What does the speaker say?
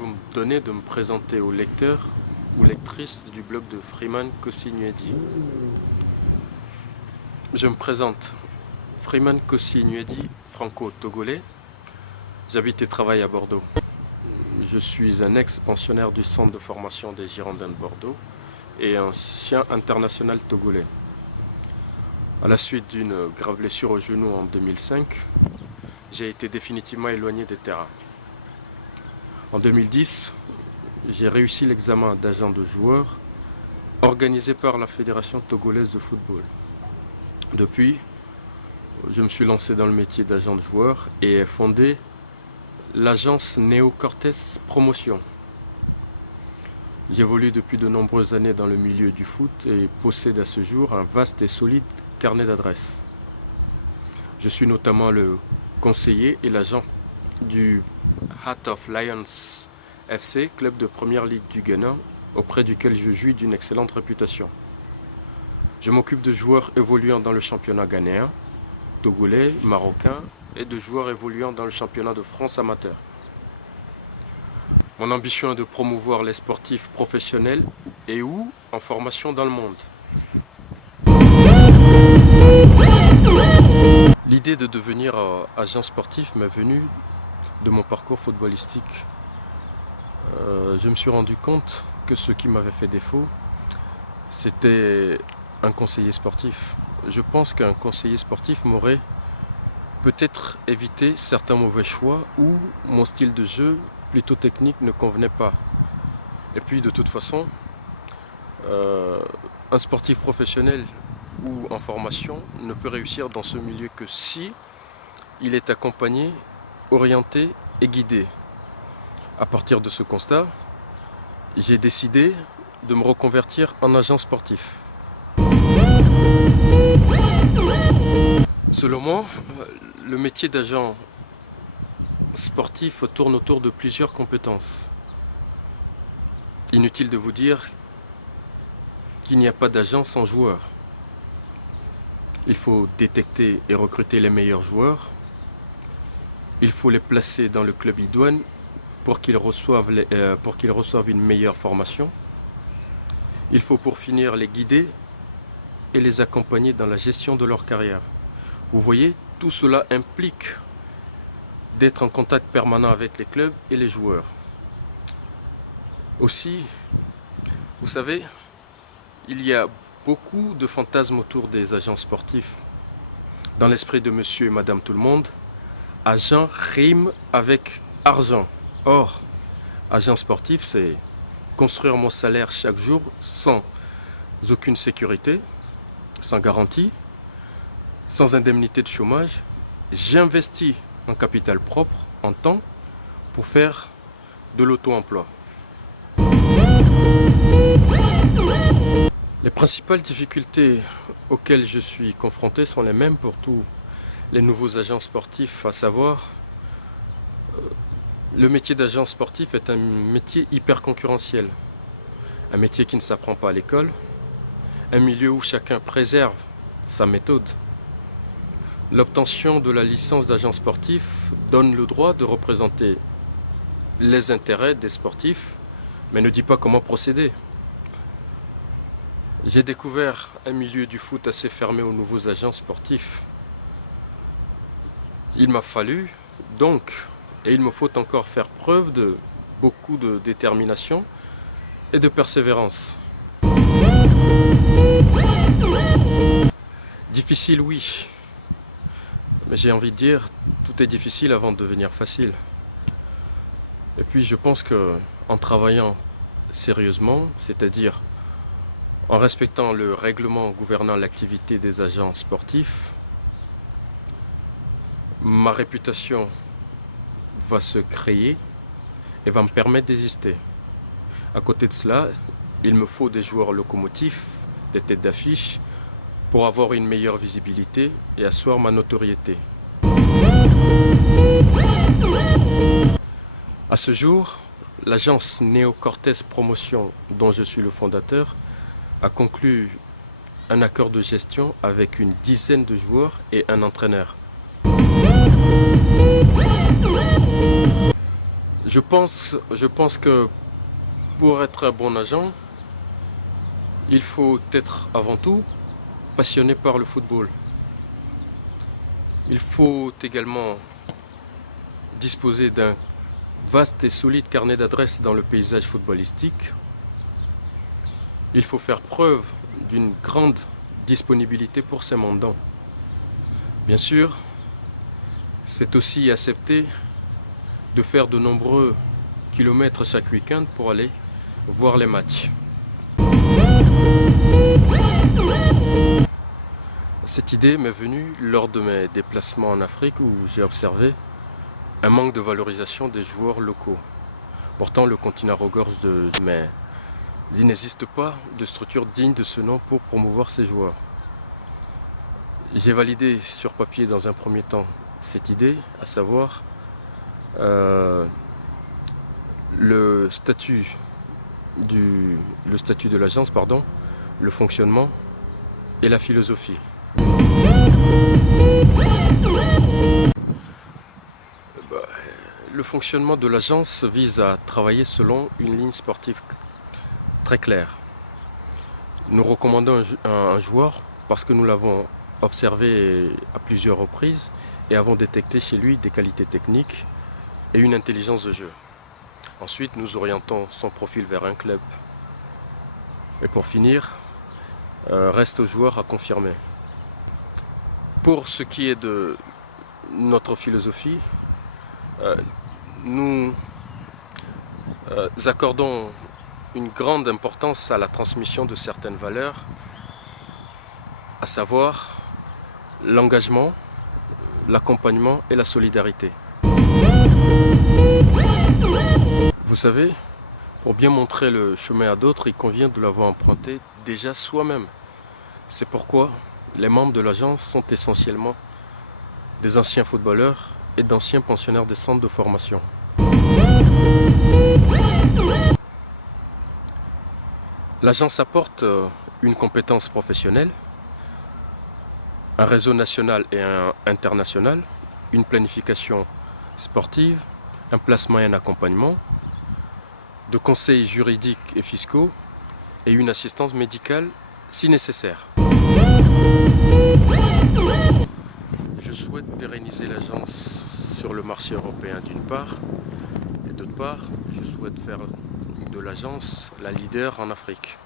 vous me donnez de me présenter aux lecteurs ou lectrices du blog de Freeman Kossi Nuedi. Je me présente, Freeman Kossi Nuedi, franco-togolais. J'habite et travaille à Bordeaux. Je suis un ex-pensionnaire du centre de formation des Girondins de Bordeaux et un ancien international togolais. À la suite d'une grave blessure au genou en 2005, j'ai été définitivement éloigné des terrains. En 2010, j'ai réussi l'examen d'agent de joueur organisé par la Fédération togolaise de football. Depuis, je me suis lancé dans le métier d'agent de joueur et ai fondé l'agence Neo Cortés Promotion. J'évolue depuis de nombreuses années dans le milieu du foot et possède à ce jour un vaste et solide carnet d'adresses. Je suis notamment le conseiller et l'agent du Heart of Lions FC, club de première ligue du Ghana, auprès duquel je jouis d'une excellente réputation. Je m'occupe de joueurs évoluant dans le championnat ghanéen, togolais, marocain et de joueurs évoluant dans le championnat de France amateur. Mon ambition est de promouvoir les sportifs professionnels et ou en formation dans le monde. L'idée de devenir agent sportif m'est venue de mon parcours footballistique. Je me suis rendu compte que ce qui m'avait fait défaut, c'était un conseiller sportif. Je pense qu'un conseiller sportif m'aurait peut-être évité certains mauvais choix où mon style de jeu, plutôt technique, ne convenait pas. Et puis de toute façon, un sportif professionnel ou en formation ne peut réussir dans ce milieu que si il est accompagné, orienté et guidé. À partir de ce constat, j'ai décidé de me reconvertir en agent sportif. Selon moi, le métier d'agent sportif tourne autour de plusieurs compétences. Inutile de vous dire qu'il n'y a pas d'agent sans joueur. Il faut détecter et recruter les meilleurs joueurs. Il faut les placer dans le club idoine pour qu'ils reçoivent une meilleure formation. Il faut pour finir les guider et les accompagner dans la gestion de leur carrière. Vous voyez, tout cela implique d'être en contact permanent avec les clubs et les joueurs. Aussi, vous savez, il y a beaucoup de fantasmes autour des agents sportifs. Dans l'esprit de monsieur et madame tout le monde, agent rime avec argent. Or, agent sportif, c'est construire mon salaire chaque jour sans aucune sécurité, sans garantie, sans indemnité de chômage. J'investis en capital propre, en temps, pour faire de l'auto-emploi. Les principales difficultés auxquelles je suis confronté sont les mêmes pour tous les nouveaux agents sportifs, à savoir le métier d'agent sportif est un métier hyper concurrentiel, un métier qui ne s'apprend pas à l'école, un milieu où chacun préserve sa méthode. L'obtention de la licence d'agent sportif donne le droit de représenter les intérêts des sportifs, mais ne dit pas comment procéder. J'ai découvert un milieu du foot assez fermé aux nouveaux agents sportifs. Il m'a fallu donc, et il me faut encore faire preuve de beaucoup de détermination et de persévérance. Difficile, oui. Mais j'ai envie de dire, tout est difficile avant de devenir facile. Et puis je pense qu'en travaillant sérieusement, c'est-à-dire en respectant le règlement gouvernant l'activité des agents sportifs, ma réputation va se créer et va me permettre d'exister. À côté de cela, il me faut des joueurs locomotifs, des têtes d'affiche, pour avoir une meilleure visibilité et asseoir ma notoriété. À ce jour, l'agence Neo Cortés Promotion, dont je suis le fondateur, a conclu un accord de gestion avec une dizaine de joueurs et un entraîneur. Je pense que pour être un bon agent, il faut être avant tout passionné par le football. Il faut également disposer d'un vaste et solide carnet d'adresses dans le paysage footballistique. Il faut faire preuve d'une grande disponibilité pour ses mandants. Bien sûr, c'est aussi accepter de faire de nombreux kilomètres chaque week-end pour aller voir les matchs. Cette idée m'est venue lors de mes déplacements en Afrique où j'ai observé un manque de valorisation des joueurs locaux. Pourtant, le continent regorge mais il n'existe pas de structure digne de ce nom pour promouvoir ces joueurs. J'ai validé sur papier dans un premier temps cette idée, à savoir le statut de l'agence, le fonctionnement et la philosophie. Le fonctionnement de l'agence vise à travailler selon une ligne sportive très claire. Nous recommandons un joueur parce que nous l'avons observé à plusieurs reprises et avons détecté chez lui des qualités techniques et une intelligence de jeu. Ensuite, nous orientons son profil vers un club. Et pour finir, reste au joueur à confirmer. Pour ce qui est de notre philosophie, nous accordons une grande importance à la transmission de certaines valeurs, à savoir l'engagement, l'accompagnement et la solidarité. Vous savez, pour bien montrer le chemin à d'autres, il convient de l'avoir emprunté déjà soi-même. C'est pourquoi les membres de l'agence sont essentiellement des anciens footballeurs et d'anciens pensionnaires des centres de formation. L'agence apporte une compétence professionnelle, un réseau national et international, une planification sportive, un placement et un accompagnement, de conseils juridiques et fiscaux et une assistance médicale si nécessaire. Je souhaite pérenniser l'agence sur le marché européen d'une part, et d'autre part, je souhaite faire de l'agence la leader en Afrique.